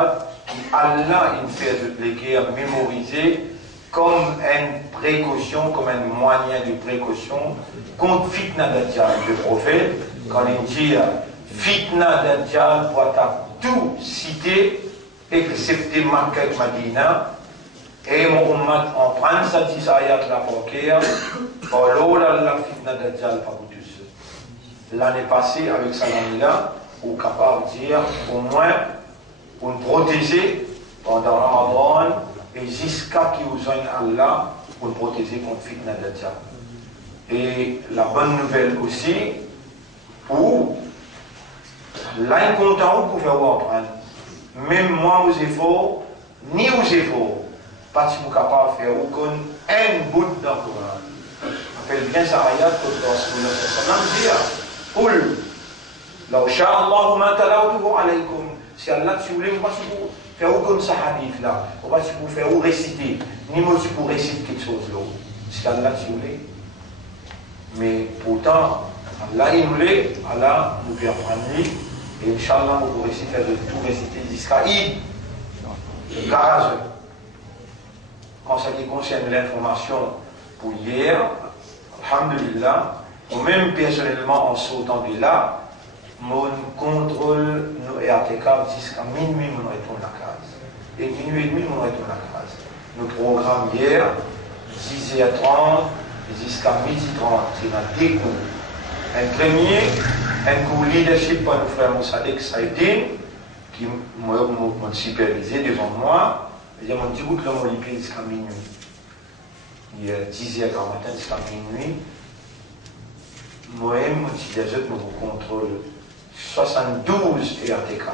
Allah il fait de les guerres mémorisées comme une précaution, comme un moyen de précaution contre fitna dajjal. Le prophète, quand il dit fitna dajjal doit tout citer, excepté Makkah et Madina, et mon ummat en prend ça 10 ayats la poker, oh là la fitna dajjal pas pour tous. L'année passée, avec sa là, on est capable de dire au moins pour nous protéger pendant Ramadan et jusqu'à qui vous joignent Allah pour nous protéger contre fitna dajjal. Et la bonne nouvelle aussi, pour l'incontent vous pouvez apprendre, même moi aux efforts, ni aux efforts, pas si vous êtes capable de faire aucun bout dans le Coran. Rappelle bien ça ayat que Rasulullah sallallahu alayhi wa sallam dit, Law sha'a Allahu ma talawtuhu alaykum. Si Allah tu voulais, moi si vous faire aucun ça hadith là, on va si vous faire ou réciter, ni moi si vous réciter quelque chose là. Si Allah tu voulais. Mais pourtant, Allah il voulait, Allah nous fait apprendre et Inch'Allah vous pourrez faire de tout réciter jusqu'à Eid, le garage. En ce qui concerne l'information pour hier, alhamdulillah, ou même personnellement en sautant de là, mon contrôle nous est attaquable jusqu'à minuit, nous retournons à la case. Et minuit et demi, nous retournons à la case. Nos programmes hier, 10h30 jusqu'à 12h30, c'est dans deux cours. Un premier, un cours leadership par le frère Moussadek Saïdine, qui m'a supervisé devant moi. Il m'a dit que l'on va jusqu'à minuit. Il est 10h du matin jusqu'à minuit. Moi, je dis que nous contrôle 72 et ATK.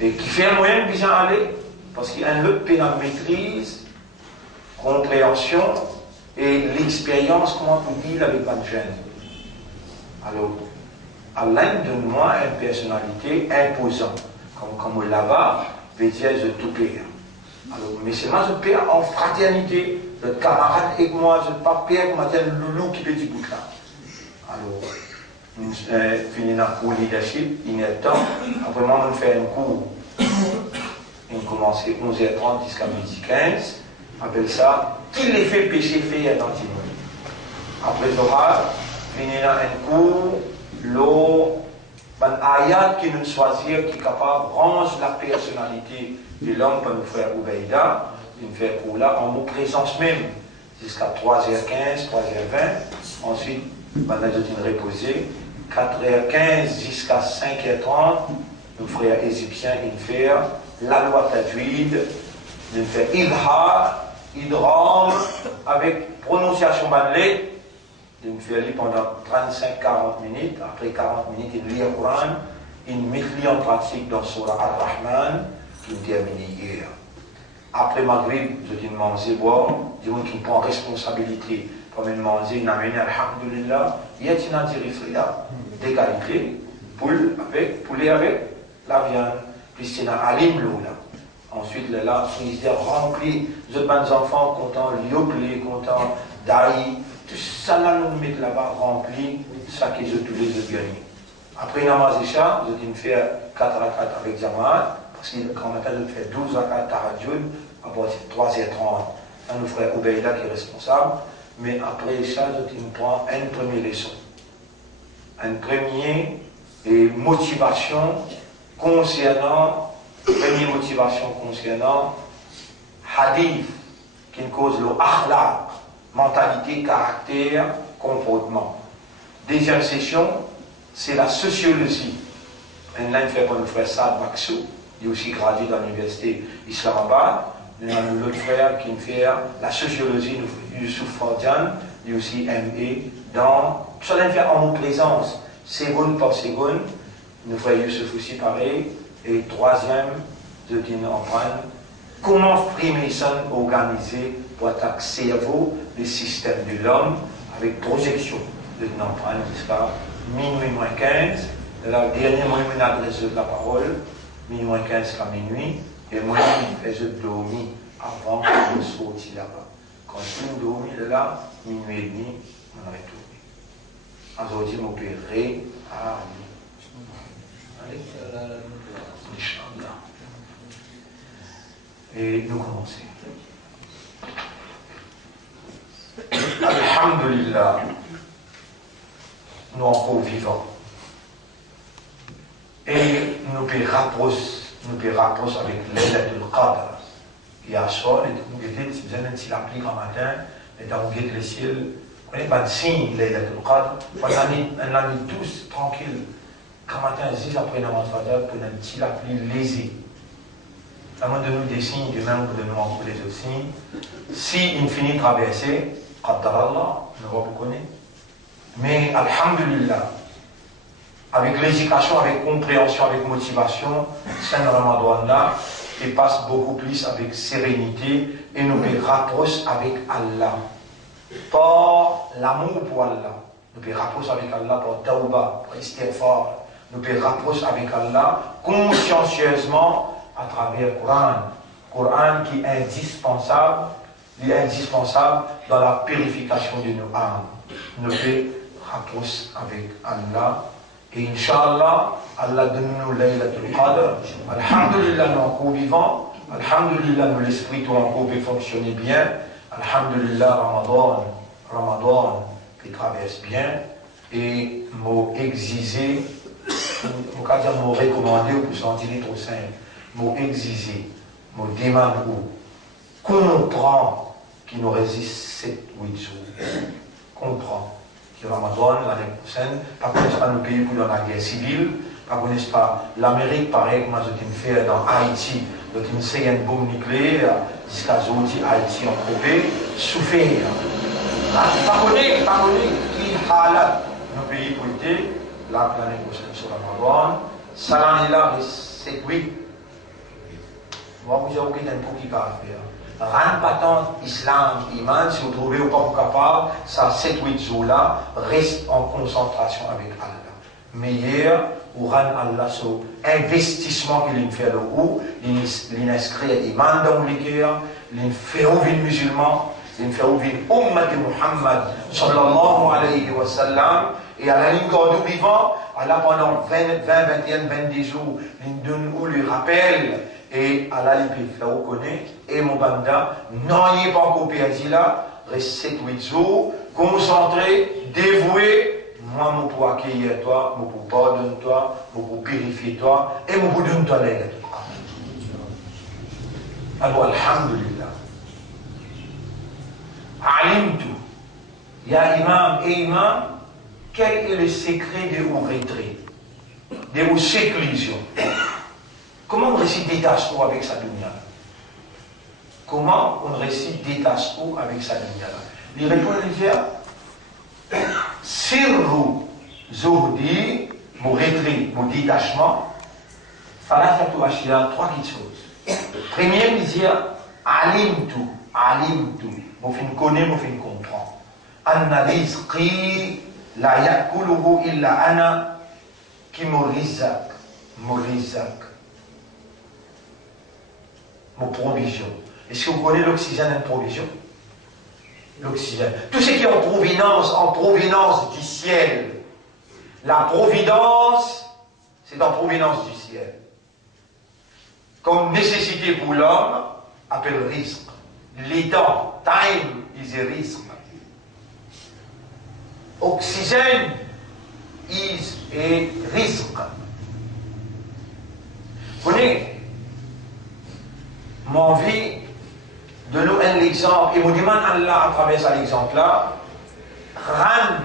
Et qui fait un moyen de bien aller, parce qu'il y a un autre pays de maîtrise, compréhension et l'expérience, comment on dit avec la jeune. Alors, Allah donne-moi une personnalité imposante, comme là-bas, veut dire je tout père. Alors, mais c'est moi je père en fraternité, notre camarade et moi, je ne pas père, comme le loulou qui veut du bout là. Alors, nous finissons un cours leadership, il y a temps. Après, moi, on fait un cours. On commence à 11h30 jusqu'à 12h15. On appelle ça qui les fait pécher fait dans le Après, Zohar, finissons un cours, l'eau, un ayat qui nous choisit, qui est capable de ranger la personnalité de l'homme pour nous faire Oubaïda. Une fait cours là, en nos présence même, jusqu'à 3h15, 3h20. Ensuite, pendant que je reposé, 4h15 jusqu'à 5h30, nos frères égyptiens, ils font la loi tajwid, ils font idhar, idram, avec prononciation banlée, ils font pendant 35-40 minutes, après 40 minutes, ils lisent le Coran, ils mettent en pratique dans Surah Ar-Rahman, qui termine hier. Après Maghrib, je dis manger, boire, je dis qu'ils prennent responsabilité. Comme il manger, il amène, alhamdulillah, il y a une des qualités, poulet avec la viande, puis c'est un alim l'eau là. Ensuite, là, ils sont remplis, les autres enfants contents, liopli, contents, d'aïe, tout ça là, nous mettons là-bas rempli, ça que je tous les autres gagnent. Après namaz isha, je dis faire 4 rakats avec Jamaat, parce que quand matin, je fais 12 rakats tarajul, après 3h30, un de nos frères Oubaïda qui est responsable. Mais après ça, je prends une première leçon. Une première motivation concernant, hadith, qui cause le akhlaq, mentalité, caractère, comportement. Deuxième session, c'est la sociologie. Un là, il fait pour nous frère Saad Maksou, il est aussi gradué dans l'université Islamabad. Nous avons l'autre frère qui fait la sociologie, Youssouf Fordjan, lui aussi MA, dans, ça fait en présence, seconde par seconde, nous frère Youssouf aussi pareil, et troisième, je dis en prendre, comment Freemason organiser pour attaquer le cerveau, le système de l'homme, avec projection, je dis en prendre jusqu'à minuit moins 15, la dernière moi, je m'adresse la parole, minuit moins 15 jusqu'à minuit, et moi, je dormis avant que je sorte là-bas. Quand je dormi là, minuit et demi, on a retourné. Aujourd'hui, je m'opérerai à Inch'Allah. et nous commencer. Alhamdulillah, nous encore vivants. Et nous pouvons rapprocher avec Laylatul Qadr. Et à soi, nous avons si vous avez si l'applique en matin, et avons guetté le ciel, on n'est pas de signe Laylatul Qadr, on a mis tous tranquille. Quand matin, 10 après Namaz Fajr, pour nous si l'applique lésé. Avant de nous des signes, de même que de nous en les autres signes. Si une finit traversée, Qaddar Allah, nous va vous connaître. Mais Alhamdulillah, avec l'éducation, avec compréhension, avec motivation, c'est un Ramadan là, et passe beaucoup plus avec sérénité et nous rapproche avec Allah. Par l'amour pour Allah. Nous rapproche avec Allah par tawbah, par istighfar. Nous rapproche avec Allah consciencieusement à travers le Coran. Coran qui est indispensable, dans la purification de nos âmes. Nous rapproche avec Allah. Et Inch'Allah, Allah donne-nous Laylatul Qadr. Alhamdulillah, nous encore vivants. Alhamdulillah, nous l'esprit tout encore peut fonctionner bien. Alhamdulillah, Ramadan qui traverse bien. Et mot exigé, mot recommandé pour sentir trop simple. Mot exigé, mot demande ou comprend qui nous résiste 7-8 jours. Comprend. Ramadan l'année prochaine, pas connaissent pas nos pays pour dans la guerre civile, pas connaissent pas l'Amérique, pareil comme je fait dans Haïti, donc une série de bombes nucléaires, jusqu'à aujourd'hui Haïti en coupé, souffert. Pas connaître qui halat nos pays pour être l'année prochaine sur Ramadan, ça l'année là, c'est 8. Moi, vous avez aucun coup qui va faire. Ran patant islam, iman, si vous trouvez ou pas vous capable, ça 7-8 jours là, reste en concentration avec Allah. Meilleur, ou ran Allah sur investissement qu'il fait le haut, il inscrit iman dans le cœur, il fait ouvrir musulman, il fait ouvrir ummat de Muhammad, sallallahu alayhi wa sallam, et à la ligne de vivant, Allah pendant 20, 21, 22 jours, il donne ou lui rappelle. Et Allah il peut faire reconnaître, et mon banda, non, il n'est pas encore perdu là, reste 7-8 jours, concentré, dévoué, moi, je peux accueillir toi, je peux pardonner toi, je peux purifier toi, et je peux donner toi l'aide. Alors, alhamdulillah. Alimtu, ya imam et imam, quel est le secret de vos retraits, de vos séclusions? Comment on récite détache avec sa dunya? Comment on récite détache avec sa dunya? Il répond à dire Sirru Zohdi, mon retrait, mon détachement, Falafatu Ashia, 3 petites choses. Première, il dit Alimtu, mon fin connaît, mon fin comprend. Anna rizqi la yakuluhu illa ana ki morizak. Mon provision. Est-ce que vous connaissez l'oxygène en provision? L'oxygène. Tout ce qui est en provenance du ciel. La providence, c'est en provenance du ciel. Comme nécessité pour l'homme, appelle risque. L'état, time is a risk. Oxygène is a risk. Vous connaissez? Mon envie de nous un exemple, et vous demande Allah à travers cet exemple-là, rend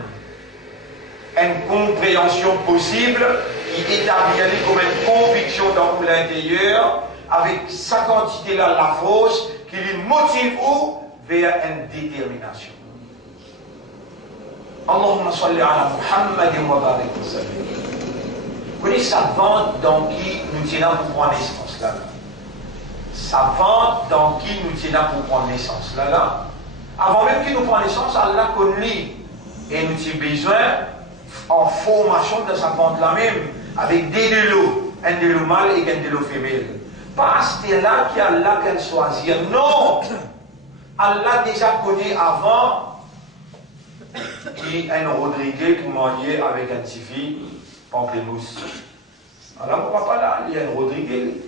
une compréhension possible qui établit comme une conviction dans l'intérieur, avec sa quantité-là, la force, qui lui motive vers une détermination. Allahumma salli ala Muhammadin wa barik wa sallim. Vous connaissez sa vente dans qui nous tenons pour prendre naissance là. Sa vente dans qui nous tenons pour prendre naissance là. Avant même qu'il nous prenne naissance, Allah connaît. Et nous avons besoin en formation de sa vente là même, avec des délos, un délo mâle et un délo femelle. Pas c'est là qu'il y a Allah qu'elle choisit. Non! Allah déjà connaît avant qui un Rodriguez pour marier avec un petit fille, pamplemousse. Alors mon papa là, il y a un Rodriguez.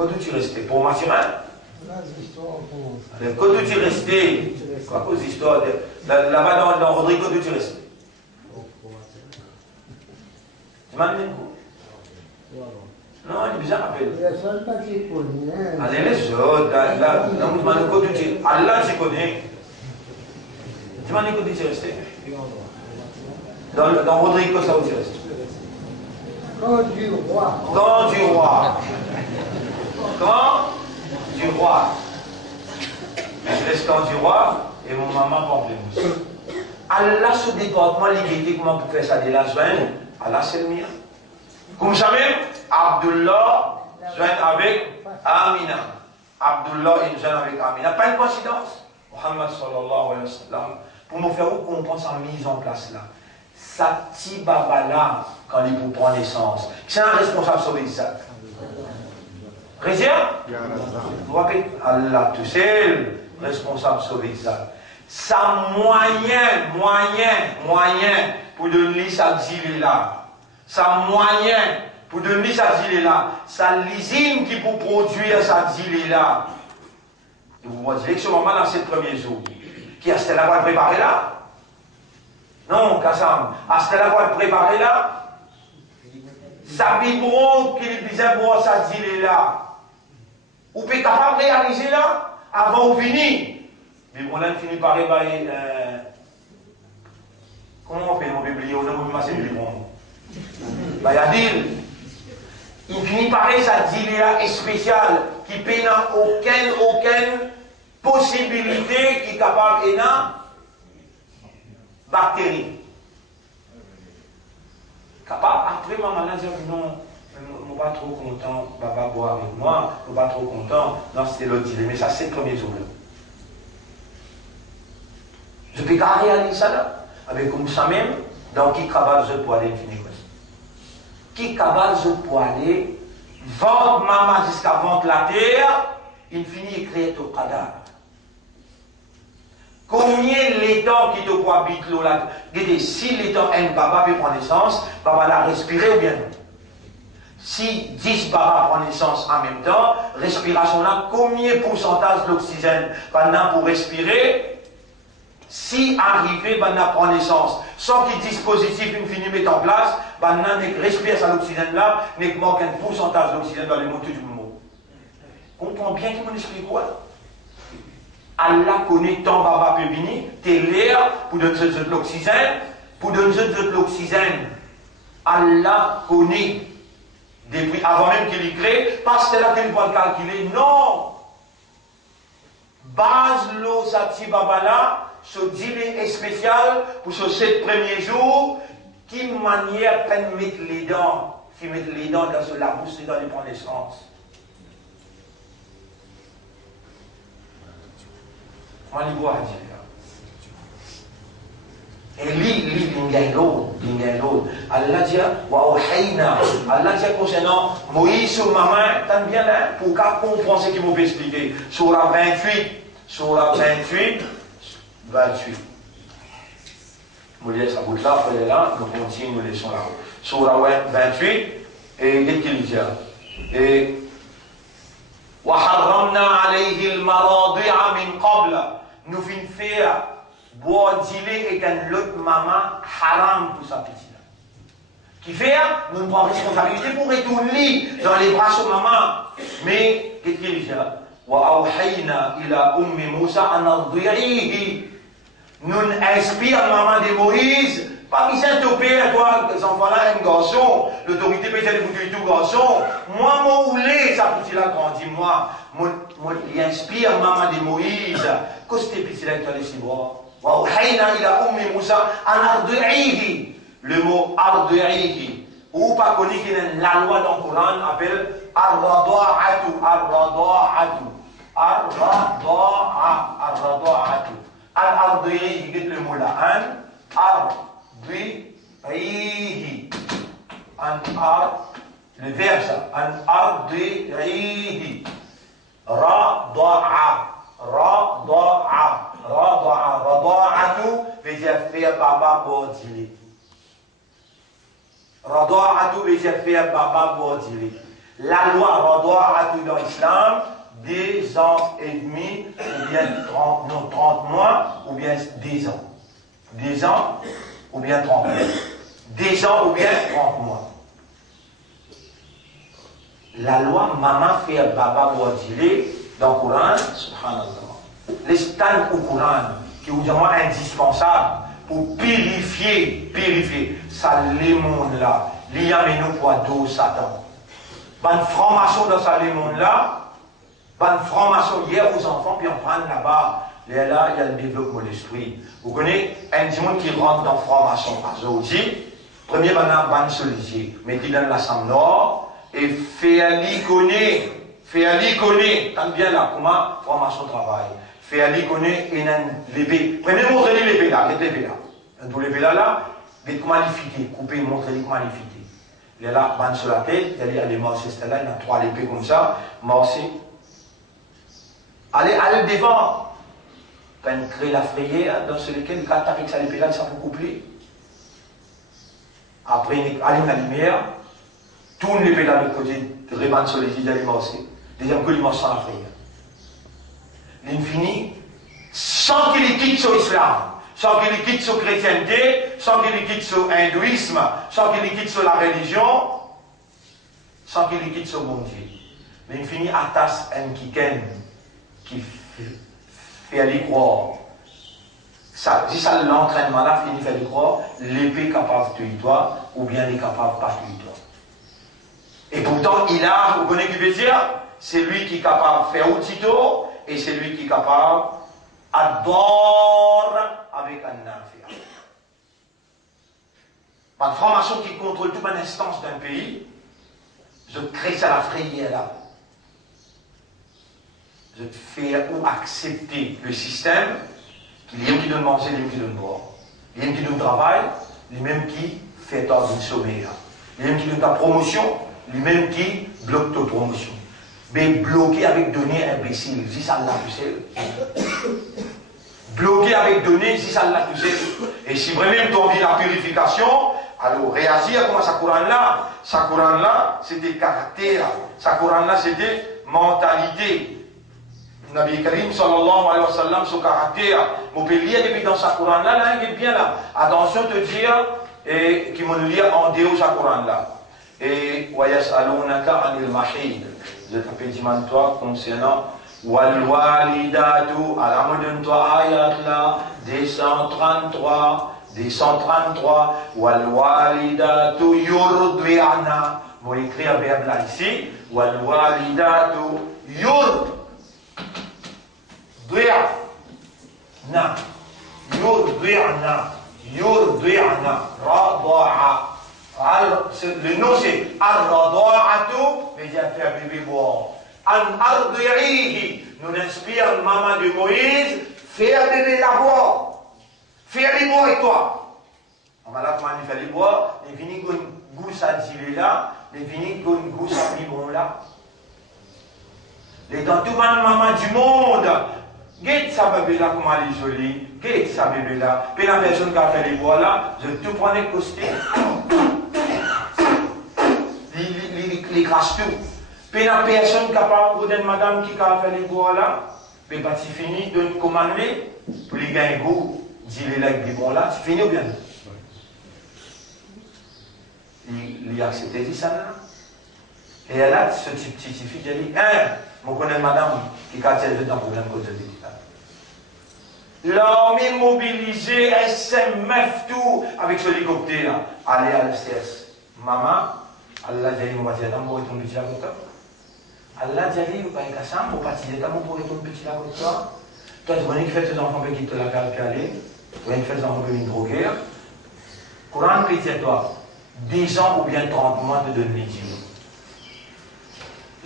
Quand tu restais pour Mathurin? Quand tu restais? Quoi cause d'histoire? Là-bas dans Rodrigo, quand tu restais? Tu m'as dit quoi? Non, il est bizarre, appelle. Allez, les autres, là, non, tu m'as dit quoi, tu Allah, tu connais. Tu m'as dit quoi, tu restais? Dans Rodrigo, ça où tu restes? Camp du roi. Camp du roi. Camp du roi. Je reste camp du roi et mon maman pamplemousse. Allah, ce département, l'égalité, comment on peut faire ça de la joindre? Allah, c'est le mien. Comme jamais, Abdullah joint avec Amina. Abdullah est joint avec Amina. Pas une coïncidence. Muhammad sallallahu alayhi wa sallam, pour nous faire comprendre sa mise en place là. Sa petit baba là, quand il vous prend naissance, c'est un responsable sur Isaac. Résident? Vous rappelez? Allah, tout seul, responsable sur Isaac. Sa moyen pour donner sa zile là. Sa moyen pour donner sa zile là. Sa lysine qui pour produire sa zile là. Vous voyez direction maman dans ces premiers jours. Qui a cette la voie préparée là? Non, Kassam. A cette la voie préparée là? Sa biberon qui est bizarre pour sa zile là. Vous pouvez capable de réaliser là avant de finir. Mais on a fini par réparer. Comment on fait mon biblion? On a oublié ma biberon. Bah, il finit par sa zile spéciale qui n'a aucune possibilité qui est capable de bactéries. Capable, après maman a dit non, je ne suis pas trop content, papa boire avec moi, je ne suis pas trop content. Non, c'était l'autre dilemme, mais ça c'est le premier jour là. Je peux pas réaliser ça là, avec comme ça même, donc qui cabale je pour aller finir comme ça. Qui cabale je pour aller vendre maman jusqu'à vendre la terre, il finit écrire au cadavre. Combien les temps qui te croient habite l'eau là? Si les temps un baba peut prendre naissance, baba l'a respirer ou bien non? Si 10 baba prend naissance en même temps, respiration là, combien pourcentage de l'oxygène pendant pour respirer? Si arrivé, bana prend naissance, sans que le dispositif une finit mettre en place, bana ne respire ça l'oxygène là, n'est manque un pourcentage d'oxygène dans les moteurs du moment. Comprends bien qui m'en explique quoi? Allah connaît tant baba peut venir, t'es l'air pour donner de l'oxygène, pour donner de l'oxygène. Allah connaît depuis avant même qu'il y crée, parce que là qu'il va le calculer. Non! Base l'eau, sa petit baba là, ce dîner est spécial pour ce 7 premiers jours, qui manière peine mettre les dents, qui mettent les dents dans la bouche, les dents, les prendre naissance. Comment il va dire? Et lui, l'ingénieur, Allah dit, Allah dit concernant Moïse sur maman, t'as bien là, pour qu'à comprendre ce qu'il m'a expliqué. Surah 28, 28. Vous laissez la bout là, après là, nous continuons, nous laissons là. Surah 28, et qu'est-ce qu'il dit? Et وحرمنا عليه المراضع من قبل. Nous venons faire boire dilé et qu'un l'autre maman haram pour sa petite. Qui fait, nous prenons responsabilité pour retourner dans les bras de maman. Mais, qu'est-ce qu'il dit? وأوحينا إلى أم موسى أن أرضعيه. Nous inspirons maman de Moïse. Pas besoin de topper à toi, les enfants-là, un garçon. L'autorité peut être de tout garçon. Moi, mon oulé, sa petite là grandit, moi. Il inspire maman de Moïse. Qu'est-ce que petit là qui a laissé voir? وأوحينا إلى أم موسى أن أرضعيه. Le mot ardu'ihi. Ou pas connu qu'il y a la loi dans le Coran appelle ar-rada'atu. Ar-rada'atu. Ar-rada'atu. Ar-ardu'ihi, dites le mot là. An-ardu'ihi. Le verbe ça. An-ardu'ihi. Rada'a. Rada'a. Rada'a. Rada'atu veut dire faire baba bordili. Rada'atu veut dire faire baba bordili. La loi Rada'atu dans l'islam, 2 ans et demi, ou bien 30 mois, ou bien 10 ans. 10 ans, ou bien 30 mois. 10 ans, ou bien 30 mois. La loi maman fait baba boadile dans le Coran, subhanallah. Les stands au Coran, qui est vraiment indispensable pour purifier ça lémon là, l'y a mené pour dos Satan. Bonne franc-maçon dans sa lémon là, bonne franc-maçon hier aux enfants, puis on prend là-bas, là, il y a le développement de l'esprit. Vous connaissez un monde qui rentre dans franc-maçon, Azodi, premier ban solicier, mais qui donne la somme nord, et fait Ali connaît, tant bien là, comment franc-maçon travaille. Fait Ali connaît, et l'épée. Premier montrez l'épée là, l'épée là. Pour l'épée là, mais comment l'effiquer, couper, montrer comment l'effiquer. Il est là, ban sur la tête, il y a des morceaux, là, il y a 3 épées comme ça, morceaux. Allez devant. Quand il crée la frayère, dans ce lequel il attaque avec sa épée là, ça peut coupler. Après, il allume la lumière, tourne l'épée là de l'autre côté, reban sur les yeux, il y a les morceaux. Deuxième coup, il mange sans la frayère. L'infini, sans qu'il quitte sur l'islam, sans qu'il quitte sur la chrétienté, sans qu'il quitte sur l'hindouisme, sans qu'il quitte sur la religion, sans qu'il quitte sur mon Dieu. L'infini attache un kiken qui fait aller croire. Ça, si ça l'entraînement là, finit fait aller croire, l'épée est capable de tuer toi, ou bien il est capable de pas tuer toi. Et pourtant, il a, vous connaissez ce qu'il veut dire? C'est lui qui est capable de faire aussitôt, et c'est lui qui est capable d'adore avec un nafia. Une formation qui contrôle toute une instance d'un pays, je crée ça la frayère là. Je fais ou accepter le système, qu'il y a qui donne manger, il y a qui donne boire. Il y a qui donne travail, les mêmes qui fait tort d'une sommeil là. Il y a qui donne ta promotion, les mêmes qui bloquent ta promotion. Mais bloqué avec données imbéciles, si ça l'a poussé. Bloqué avec données, si ça l'a poussé. Et si vraiment tu as envie de la purification, alors réagir comme ça Coran là. Ça Coran là, c'était caractère. Ça Coran là, c'était mentalité. Nabi Karim sallallahu alayhi wa sallam, son caractère. Vous pouvez lire depuis dans sa Coran là, il est bien là. Attention de dire, et qui m'ont lu en déo sa Coran là. Et Wayas alunaka anil mahid. Je t'appelle dis-moi concernant Wal walidatu, à la mode de toi ayat là, 233. Wal walidatu yurdi'ana. Vous écrire le verbe là ici. Wal walidatu yurdi'ana. Rada'a. Le nom c'est Ar-Rada'atu, mais il a fait un bébé boire. An-Ardi'ihi, nous inspire maman de Moïse, fais un bébé la boire. Fais les boire et toi. On va là comment il fait les boire, les vignes goût ça dit là, les vignes goût ça vivre là. Les dans tout le maman du monde, guette sa bébé là, comment elle est jolie, guette sa bébé là. Puis la personne qui a fait les boire là, je tout prends les costés. Les crache tout. Puis la personne capable de madame qui a fait les bois là, mais pas si fini de nous commander, pour les gars goût, dire là avec des bons là, c'est fini ou bien? Il a accepté ça là. Et là, ce petit fille, il dit, je connais madame qui a fait un problème cause de ça. L'armée mobilisée, SMF tout, avec ce hélicoptère là, aller à l'STS. Maman, Allah jadi membaca tamu itu bicara kita. Allah jadi bukan kasam, bukan tidak tamu pour itu bicara kita. Toi, tu connais qui fait tes enfants qui te la garde aller, tu connais qui fait tes enfants qui droguer. Coran chrétien toi, 10 ans ou bien 30 mois te donne les yeux.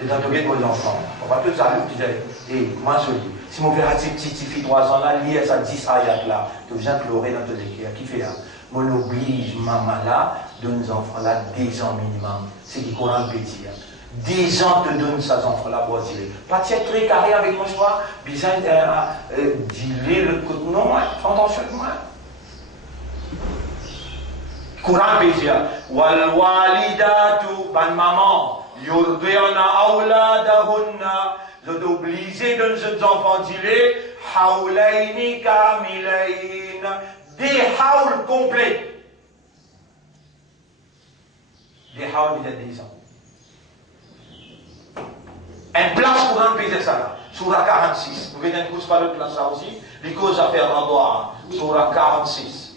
Les drogués pour les enfants. On va tout ça, tu dis, et comment je dis, si mon père a petite fille 3 ans là, lié à sa 10 ayat là, tu viens pleurer dans ton équerre, qui fait là? On oblige maman là, donne nos enfants là 10 ans minimum. C'est qui Coran petit. 10 ans te donne ces enfants là pour dire. Pas de très carré avec moi, soir, bizarre, dire le coup. Non, attention avec moi. Coran petit. Wal walidatu, ban maman. Yurdi'na awladahunna. Vous êtes obligés de nos enfants diler hawlayni kamilayn. Des hawls complets. Des hawls, il y a 10 ans. Une place pour remplir ça là. Surah 46. Vous voyez une pas de place là aussi. Les causes à faire la Surah 46.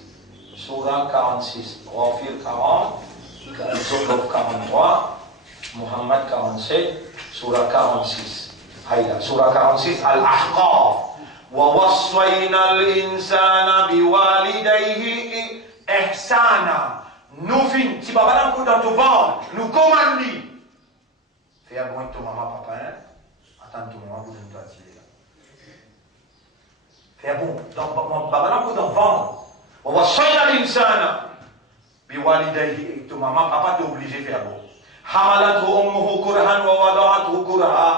Surah 46. Ghafir 40. Zukhruf 43. Muhammad 47. Surah 46. Hayla. Surah 46. Al-Ahqaf. وَوَصَّيْنَا الْإِنسَانَ بِوَالِدَيْهِ إِحْسَانًا. Nous fin, si papa n'a pas dans ton ventre, nous commandons. Fais un bon avec ton maman, papa, hein? Attends ton maman pour nous dire. Fais un bon, papa n'a pas dans ton ventre. وَوَصَّيْنَا الْإِنسَانَ بِوَالِدَيْهِ. Ton maman, papa t'es obligé de faire bon. حَمَلَتْهُ أُمُّهُ كُرْهًا وَوَضَعَتْهُ كُرْهًا.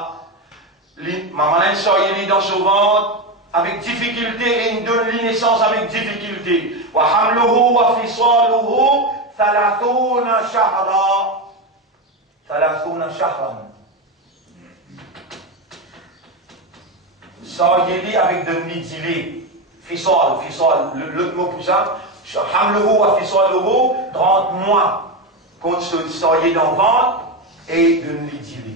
Maman a sorti dans son ventre avec difficulté et il donne naissance avec difficulté. وَحَمْلُهُ وَفِصَالُهُ 30 شهرا. 30 شهرا. Sorti avec de midilé. Fisal, le mot pour ça. حَمْلُهُ وَفِصَالُهُ 30 mois. Quand se sorti dans le ventre et de midilé.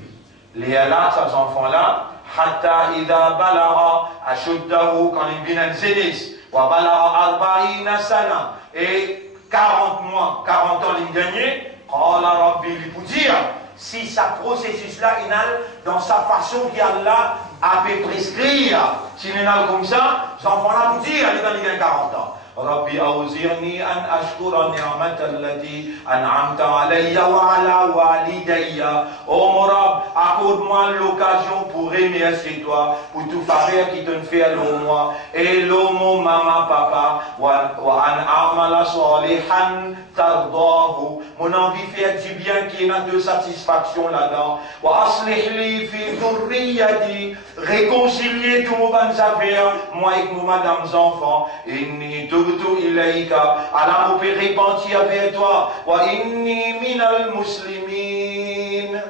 Les là, ces enfants-là, حتى إذا بلغ أشده quand ils viennent zénis وبلغ 40 سنة et 40 mois, 40 ans ils gagnent. قال ربي pour dire si ce processus-là il est dans sa façon qu'Allah a pu prescrire, si il est comme ça, les enfants-là pour dire ils gagnent 40 ans. ربي أوزعني أن أشكر النعمة التي أنعمت علي وعلى والدي. Oh mon Rab, accorde-moi l'occasion pour remercier toi pour tout faveur qui te fait l'homme et l'homme maman papa وأن أعمل صالحا ترضاه. Mon envie fait du bien qui a de satisfaction là-dedans. وأصلح لي في ذريتي. Réconcilier tous mes bonnes affaires, moi et mes madames enfants. إني Allah me fait repentir vers toi. Wa inni minal muslimin.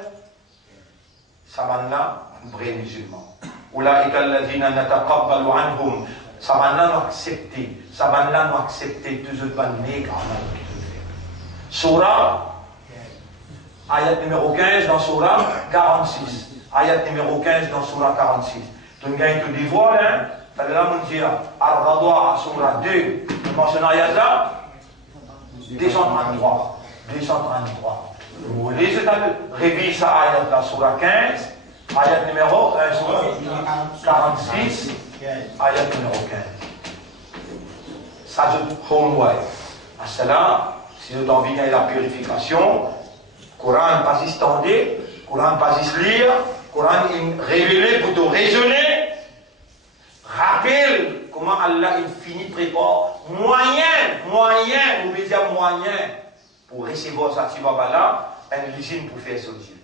Sabanna, vrai musulman. Ulaika alladhina nataqabbalu anhum. Sabanna nous accepter. Sabanna nous accepter. Toujours pas nègre. Surah, ayat numéro 15 dans Surah 46. Ayat numéro 15 dans Surah 46. Tu me gagnes tout des voiles, hein? Là, on dit Al-Radwa, Surah 2, le mentionne ayat là 233. 233. Vous lisez, révise ça ayat là, Surah 15, ayat numéro 46, ayat numéro 15. Ça, je homework. À cela, si vous avez envie de la purification, Coran pas y tendre, Coran pas y lire, Coran révélé pour te raisonner. Rappelle comment Allah infini prépare moyen, on veut dire moyen pour recevoir ça, tu vas là, un usine pour faire sortir.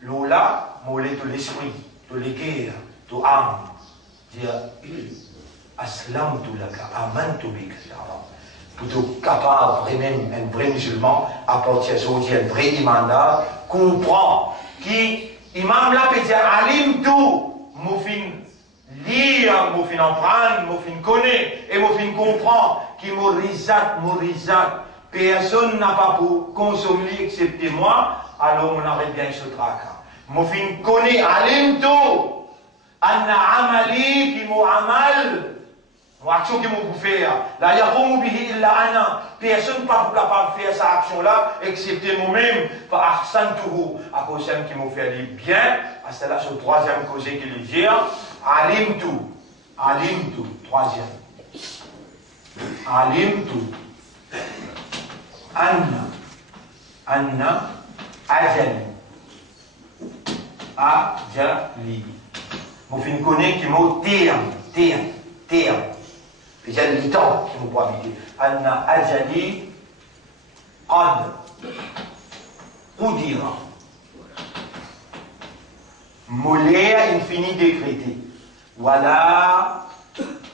Lola, mollet de l'esprit, de l'équerre, de l'âme. Dire, Aslam tu laka, amantu bika, pour être capable, vraiment, un vrai musulman, apporter à sortir un vrai imam, comprend, qui, imam là peut dire, alim tout, moufin. Lire, mon fin en prendre, mon fin connaît, et mon fin comprend, qui m'aurisate, personne n'a pas pour consommer excepté moi, alors on arrête bien ce tracas. Mon fin connaît, alimto, anna amali, qui m'amal, mon action qui m'a faire, la yaroumu bihi illa ana, personne n'a pas capable de faire cette action-là, excepté moi-même, fa ahsantuhu, à cause qui m'a fait du bien, à cela, c'est le troisième cause qui lui dit, alimtu, troisième. Alimtu, anna, ajali. Mon fin connaît qui mot terme. J'ai le temps qui m'a habité. Anna ajali, qad, qudira. Moléa infini décrété. Voilà,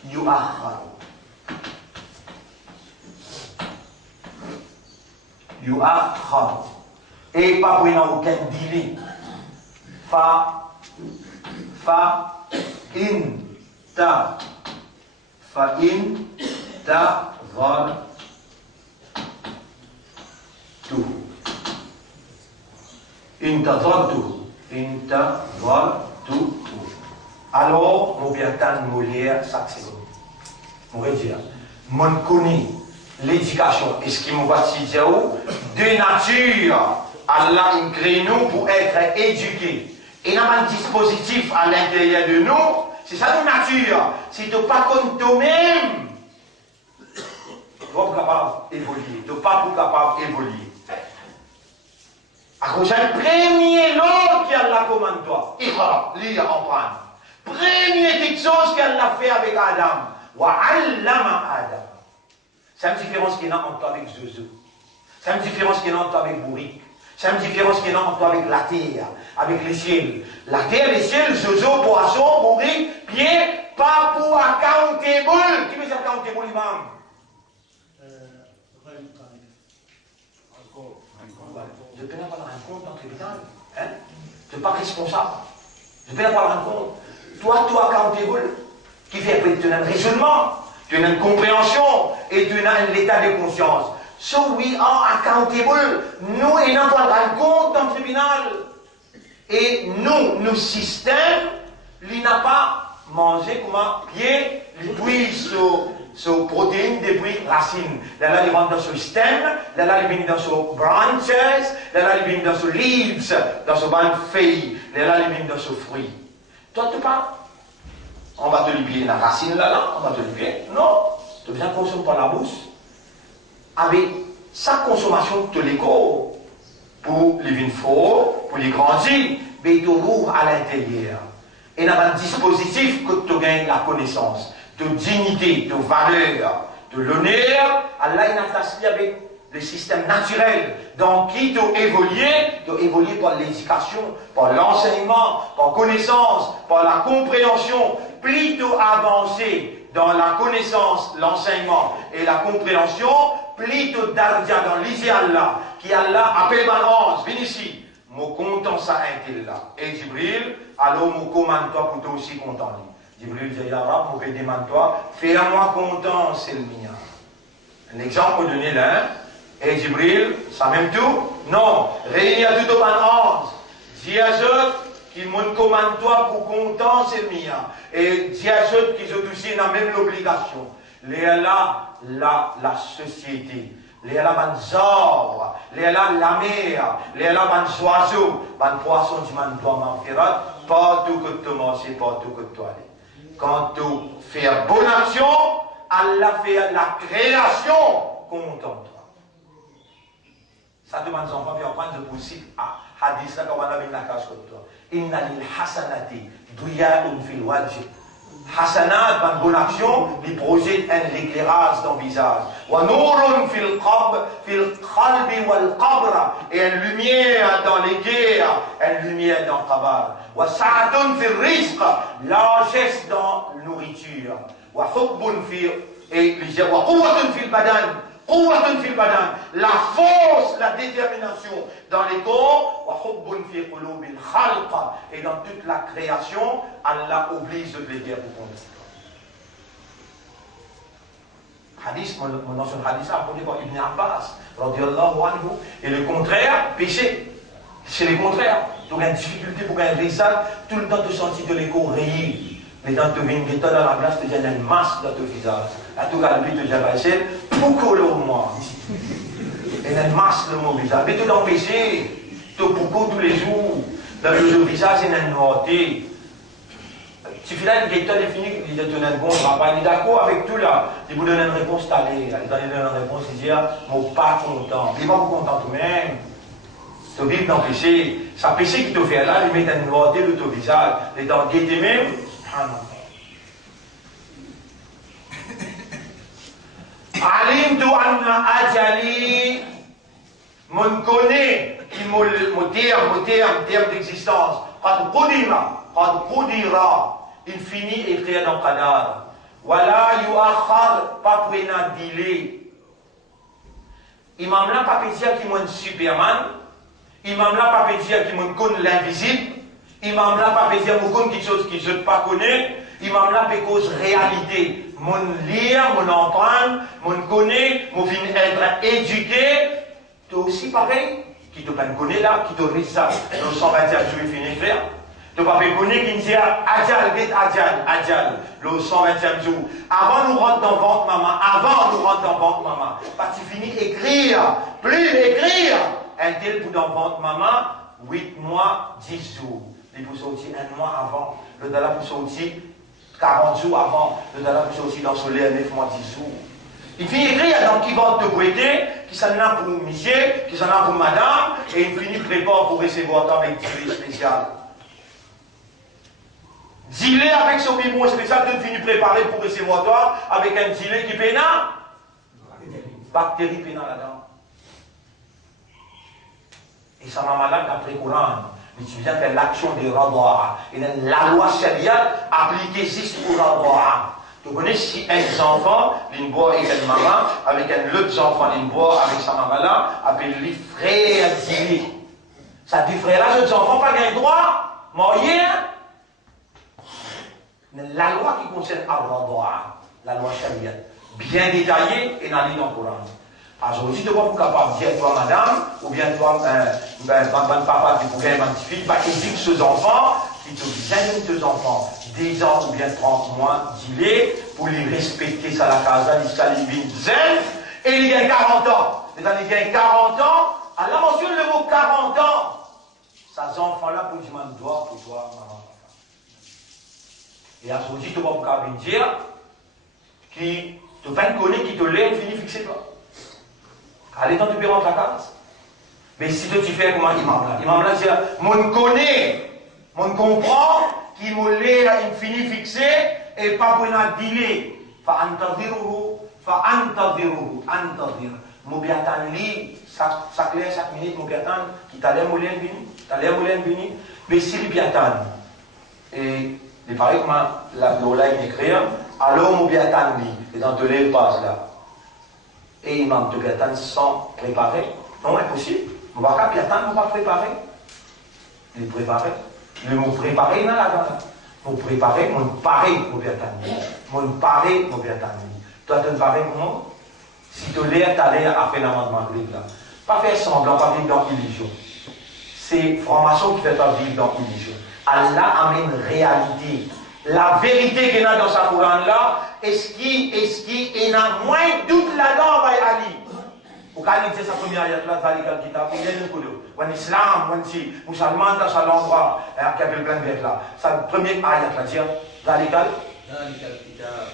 yu'akhar. Et pas pour aucun délai. Alors, mon bien Molière, ça c'est bon. On va dire, mon connaît l'éducation, et ce qui me voit si de nature, Allah crée nous pour être éduqués. Et dans un dispositif à l'intérieur de nous, c'est ça de nature. Si tu n'es pas comme toi-même, tu n'es pas capable d'évoluer. Tu n'es pas capable d'évoluer. À cause du premier lot qu'Allah commande toi, lire, apprendre. Première petite chose qu'elle a fait avec Adam. Wa'allama Adam. C'est une différence qu'il y a entre toi avec Zozo. C'est une différence qu'il y a entre toi avec Bourrique. C'est une différence qu'il y a entre toi avec la terre, avec les ciels. La terre, les ciels, Zozo, poisson, Bourrique, pied, pas pour accountable. Qui veut dire accountable, imam? Je peux avoir un compte dans le tribunal. Hein? Tu n'es pas responsable. Je peux avoir un compte. Toi, accountable, qui fait que tu as un raisonnement, tu as une compréhension et tu as un état de conscience. So we are accountable. Nous, et nous avons un compte dans le tribunal. Et nous, nos systèmes, il n'a pas mangé comme un pied, il puis sur protéines, depuis racines. Là, il rentre dans ce stem, là, il vient dans ce branches, là, il vient dans ce leaves, dans ce ban feuille, là, il vient dans ce fruit. Toi, tu parles. On va te libérer la racine là, on va te libérer. Non, tu viens consommer par la bouche. Avec sa consommation de l'écho, pour les vins forts, pour les grandir, mais tu ouvres à l'intérieur. Et dans un dispositif que tu gagnes la connaissance, de dignité, de valeur, de l'honneur, Allah est attaché avec le système naturel dans qui tu évolues par l'éducation, par l'enseignement, par connaissance, par la compréhension, plutôt avancé dans la connaissance, l'enseignement et la compréhension, plutôt dardia dans l'idéal là, qui Allah appelle mon ange, viens ici, mon content ça est là. Et Jibril, alors mon commande toi pour toi aussi content. Jibril dit, ya Rab, mon pays demande-toi, fais-moi content, c'est le mien. Un exemple donné là, et Jibril, ça même tout? Non, réunis à tout au ange. Dis à ceux qui m'ont commande toi pour content, c'est le mien. Et dis à ceux qui ont aussi la même obligation. Les là, la société. Les là, les arbres. Les là, la mer. Les là, les oiseaux. Les poissons, tu m'en dois m'en faire. Pas tout que tu manges, pas tout que tu aller. Quand tu fais bonne action, Allah fait la création content. Ça demande aux enfants, puis on prend le possible à hadith, là, comme on a mis la cache comme toi. Inna lil hasanati, duyaun fil wajh. Hasanat, par bonne action, il projette un éclairage dans le visage. Wa nurun fil qalbi wal qabra. Et une lumière dans les guerres, une lumière dans le qabr. Wa sa'atun fil rizq, largesse dans la nourriture. Wa hubbun fil, et wa quwwatun fil badan. La force, la détermination dans les corps, et dans toute la création, Allah oblige de plaider pour qu'on hadith, mon ancien hadith apporté par Ibn Abbas, et le contraire, péché. C'est le contraire. Tu as une difficulté pour gagner ça, tout le temps tu sentis de l'écho rayé. Mais dans ton vingéta, dans la glace, tu as une masse dans ton visage. À tout cas, tu as beaucoup le moi. Et une masse dans mon visage. Mais tu as péché. Tu as beaucoup tous les jours. Dans le visage, c'est une noirté. Si tu as une guetta définie, il te donne un bon travail. Il est d'accord avec tout là. Il vous donne une réponse talée. Il donne une réponse, il dit, moi, pas content. Il n'est pas content toi-même. Tu vis dans le péché. C'est un péché qui te fait là, il met une noirté dans ton visage. Et dans le guetta même, alimtu anna ajali, mon connaît qui mon terme d'existence, qad qudira, il finit écrire dans qadar, wala yuakhar, pas pour un délai. Imam là pas dire qui mon Superman, imam là pas dire qui mon connaît l'invisible, Imam là, pas dire quelque chose qui je ne pas connais. Imam là, peut cause réalité. Mon lire, mon entendre, mon connaît, mon fin être éduqué. Tu aussi pareil, qui te pas connaît là, qui te risque ça. Le 121 jours, fini faire. Tu pas connaître qui me dit Adjal, le 120e jour. Avant nous rentre dans ventre maman, parce que tu finis écrire, plus écrire. Un tel pour dans ventre maman, 8 mois, 10 jours. Il faut sortir un mois avant. Le dollar pour sortir 40 jours avant. Le dollar pour sortir dans le soleil 9 mois, 10 jours. Il finit écrire, donc il va te prêter, qui s'en a pour monsieur, qui s'en a pour madame, et il finit prépare pour recevoir un avec gilet spécial. Gilet avec son biberon spécial, tu finis préparé pour recevoir toi, avec un gilet qui pénal. Bactéries pénal là-dedans. Et ça m'a malade d'après Coran. Mais tu viens faire l'action des radois. Et la loi sharia appliquée juste pour radois. Tu connais si un enfant, il boit avec une maman, avec un autre enfant, il boit avec sa maman là, appelle lui frère d'île. Ça dit frère là, l'autre enfant pas gain droit, moyen. La loi qui concerne radois, la loi sharia, bien détaillée et dans le Coran. Alors, si tu vois capable de dire, toi, madame, ou bien toi, papa, qui pourrait identifier, bah, éduque ces enfants, qui te viennent tes enfants, 10 ans ou bien 30 mois, dis-les, pour les respecter, ça la casa, les vins zen, et il y a 40 ans. Et dans il y a 40 ans, elle a mentionné le mot 40 ans. Ces enfants-là, pour dire, je dois pour toi, maman, papa. Et à ce tu vois capable de dire, qui te fait connaître, qui te l'aide, finit fixer toi. Allez, tant tu peux rentrer à case. Mais si tu fais comment Imam là, dit, mon connaît, mon comprend, qui me l'a, il finit fixé, et pas pour un délai. Fa antaziruhu. Moubiatan li, chaque clair, chaque minute, moubiatan, qui t'allait mouler un bini, mais si le biatan, et il paraît comment la Lola écrit, alors moubiatan li, et dans deux les pages là. Et imam de Biatan sans préparer. Non, impossible. On ne va pas Biatan, on va préparer. Il préparer. Le mot préparer, non, là, mon préparer, mon paré, mon Biatan. Mon paré, mon Biatan. Toi, tu te parais comment? Si tu l'es, tu as l'air après l'amendement grec là. Pas faire semblant, pas vivre dans l'illusion. C'est formation qui fait pas vivre dans l'illusion. Allah amène réalité. La vérité qu'il y a dans sa Coran là, est-ce qu'il y a moins de doute là-dedans, Ali? Ou quand il dit sa première ayat là, Zalikal Kitab, il y a un coup de. En islam, on dit, musulman dans sa langue, qui appelle plein de là. Sa première ayat là, dire, Zalikal Kitab,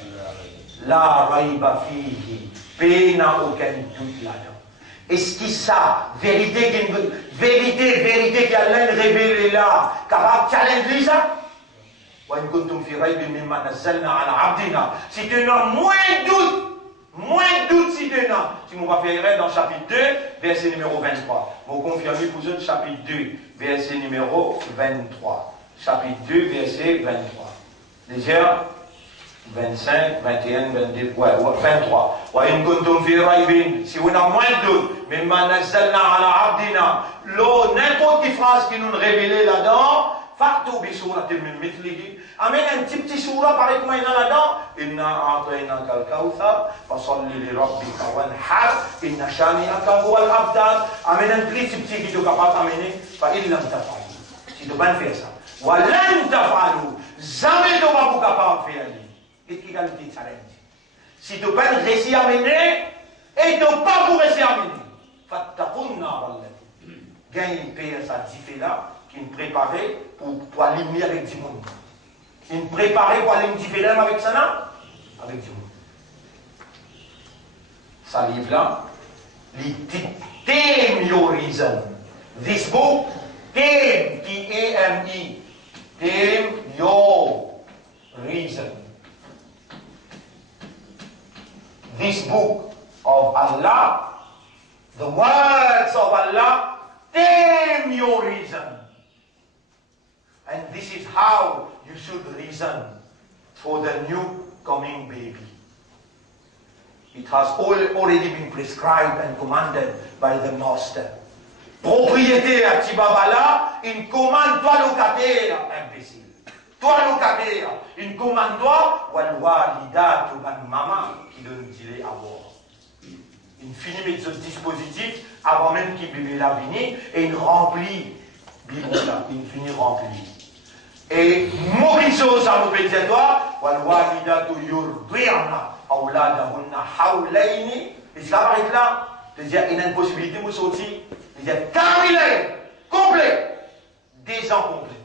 la raiba fihi, il n'a aucun doute là-dedans. Est-ce que ça, vérité qui a l'un révélé là, capable de challenger ça? Si tu as moins de doute si tu as. Si on va faire dans chapitre 2, verset numéro 23. Vous confirmez pour eux, chapitre 2, verset numéro 23. Chapitre 2, verset 23. Déjà, 25, 21, 22, ouais, 23. Si on a moins de doute, mais n'importe quelle phrase qui nous révèle là-dedans, Fa'tu bi suratin min mithlihi. Amen, un petit surah pareil comme il y en a là-dedans. Inna a'tainaka al-kawthar, fasalli li rabbika wanhar, inna shani'aka huwa al-abtar. Amen, un petit qui est capable d'amener, fa illam taf'alu. Si tu vas faire ça. Wa lan taf'alu. Jamais tu vas pas capable de faire. Qu'est-ce qu'il y a le petit challenge? Si tu vas réussir à mener, et tu pas pour réussir à mener. Fattaqun nar allati. Gagne paix ça dit là. Qui me préparait pour aller mieux avec du monde. Qui me préparait pour aller différent avec ça là, avec du monde. Ça livre là, Tame Your Reason. This book, Tame, T-A-M-E, Tame Your Reason. This book of Allah, the words of Allah, tame your reason. And this is how you should reason for the new coming baby. It has already been prescribed and commanded by the Master. Propriété à Tibabala, une commande, toi locataire, imbécile. Toi locataire, une commande, toi, walwalida, tu ban maman, qui donne dilé à bord. Il finit avec ce dispositif avant même qu'il bébé la vini et il remplit, il finit rempli. Et Maurice, ça nous peut dire, toi, walwalida, tu yurdirna, awladahunna hawlaini, et ça va être là. C'est-à-dire, il y a une possibilité de sortir. C'est-à-dire, terminé, complet. Des ans complets.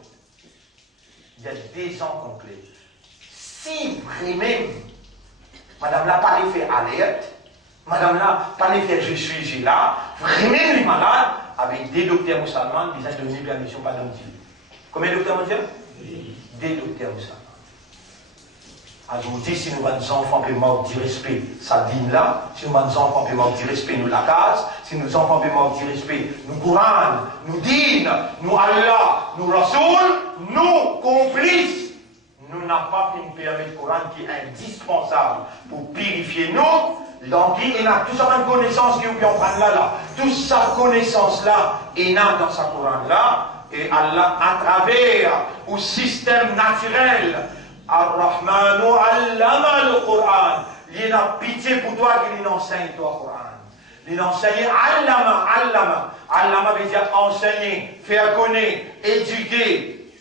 Il y a des ans complets. Si vraiment, madame n'a pas fait alerte, madame n'a pas fait je suis là, vraiment les malades, avec des docteurs musulmans, ils ont donné permission pas d'entir. Combien de docteurs mondiaux? Des docteurs musulmans. Aujourd'hui, si nous avons des enfants qui manquent du respect, ça dit là. Si nous avons des enfants qui manquent du respect, nous la case. Si nous avons des enfants qui manquent du respect, nous Coran, nous dînes, nous Allah, nous Rasoul, nous complices. Nous n'avons pas fait une permis de Coran qui est indispensable pour purifier nous. Donc, il y a toute sa connaissance qui nous prend là. Toute sa connaissance là, il y a dans sa Coran là. Et Allah, à travers au système naturel, Ar-Rahmanu allama le Coran. Il a pitié pour toi qu'il enseigne toi le Coran. Il enseigne allama, allama. Allama veut dire enseigner, faire connaître, éduquer,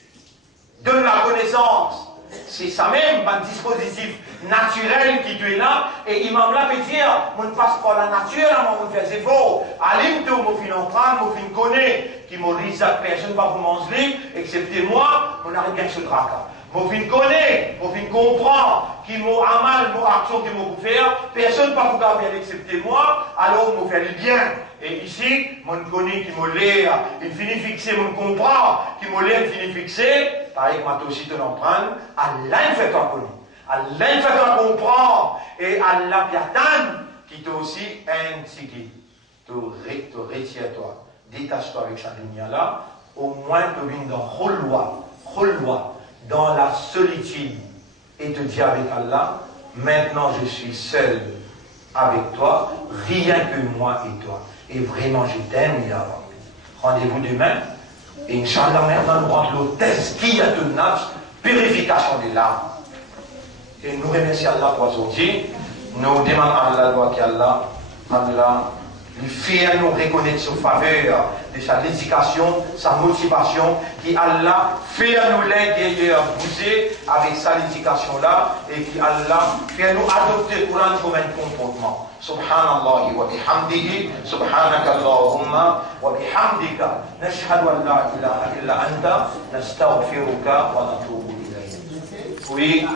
donner la connaissance. C'est ça même, un dispositif naturel qui est là. Et Imam là veut dire, on ne passe pas la nature, on fait des efforts. Alim tout, mon fin en prend, mon fin connaît, qui m'ont dit ça, personne ne va vous manger, excepté moi, on arrive bien sur le draka. Mon fin connaît, mon fin comprend, qui m'ont amal, mon action qui m'ont faire, personne ne va vous faire excepté moi, alors on fait le bien. Et ici, mon connaît qui m'a l'air, il finit fixé, mon comprend, qui m'a l'air, il finit fixé, pareil que moi aussi te l'en prendre, Allah il fait toi connaître, Allah il fait toi comprendre, et Allah piatan, qui t'a aussi indiqué, te retire toi, détache-toi avec sa lumière là, au moins te viens dans Kholwa, dans la solitude, et te dire avec Allah, maintenant je suis seul avec toi, rien que moi et toi. Et vraiment, je t'aime, Ya Rabbi. Rendez-vous demain. Et Inch'Allah, maintenant, nous rentrons au test qui a de nafs, purification des larmes. Et nous remercions Allah pour aujourd'hui. Nous demandons à Allah, loi qu'Allah, Allah, lui fait nous reconnaître sa faveur, de sa dédication, sa motivation, qui Allah fait nous l'aider à bouger avec sa dédication-là, et qui Allah fait nous adopter le Coran comme un comportement. Subhanallah wa bihamdihi, subhanaka Allahumma wa bihamdika, nashhadu an la ilaha illa anta, nastaghfiruka wa natubu ilayk. Oui.